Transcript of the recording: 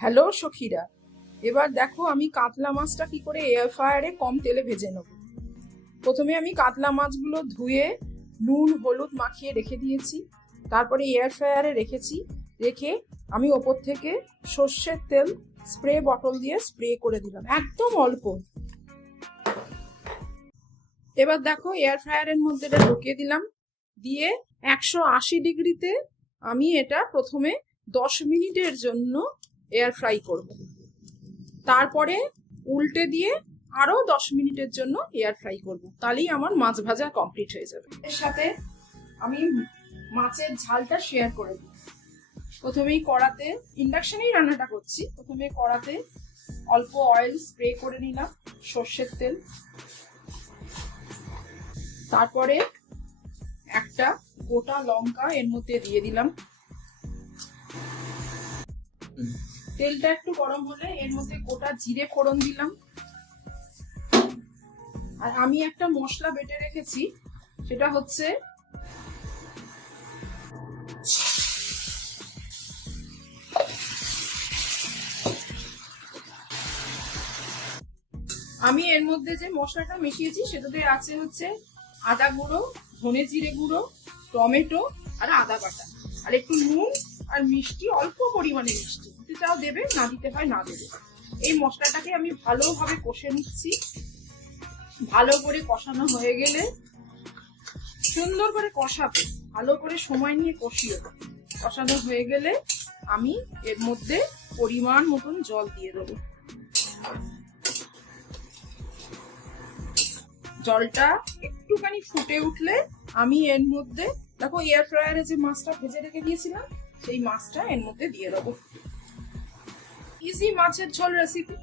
Hello সখীরা, এবার দেখো আমি কাতলা মাছটা কি করে এয়ার ফ্রায়ারে কম তেলে ভেজে নেব। প্রথমে আমি কাতলা মাছগুলো ধুয়ে নুন হলুদ মাখিয়ে রেখে দিয়েছি, তারপরে এয়ার ফ্রায়ারে রেখে আমি ওপর থেকে সর্ষের তেল স্প্রে বটল দিয়ে স্প্রে করে দিলাম, একদম অল্প। এবার দেখো এয়ার ফ্রায়ারের মধ্যে এটা ঢুকিয়ে দিলাম, দিয়ে 180 ডিগ্রিতে আমি এটা প্রথমে 10 মিনিটের জন্য এয়ার ফ্রাই করব, তারপরে উল্টে দিয়ে আরো 10 মিনিটের জন্য এয়ার ফ্রাই করব, তাহলেই আমার মাছ ভাজা কমপ্লিট হয়ে যাবে। এর সাথে আমি মাছের ঝালটা শেয়ার করে দিই। প্রথমেই কড়াতে, ইন্ডাকশনেই রান্নাটা করছি, প্রথমে কড়াতে অল্প অয়েল স্প্রে করে নিলাম, সর্ষের তেল, তারপরে একটা গোটা লঙ্কা এর মধ্যে দিয়ে দিলাম। তেলটা একটু গরম হলে এর মধ্যে গোটা জিরে ফোড়ন দিলাম। আর আমি একটা মশলা বেটে রেখেছি, সেটা হচ্ছে আমি এর মধ্যে যে মশলাটা মিশিয়েছি সেটাতে আছে হচ্ছে আদা গুঁড়ো, ধনে জিরে গুঁড়ো, টমেটো আর আদা বাটা, আর একটু নুন আর মিষ্টি, অল্প পরিমাণে মিষ্টি, দিতে চাও দেবে, না দিতে হয় না দেবে। এই মশলাটাকে আমি ভালোভাবে কষে নিচ্ছি। ভালো করে কষানো হয়ে গেলে, সুন্দর করে কষাবে, ভালো করে সময় নিয়ে কষিয়ে, কষানো হয়ে গেলে আমি এর মধ্যে পরিমাণ মতন জল দিয়ে দেবো। জলটা একটুখানি ফুটে উঠলে আমি এর মধ্যে, দেখো এয়ার ফ্রায়ারে যে মাছটা ভেজে রেখে দিয়েছিলাম সেই মাছটা এর মধ্যে দিয়ে দেবো। ইজি মাছের ঝোল রেসিপি।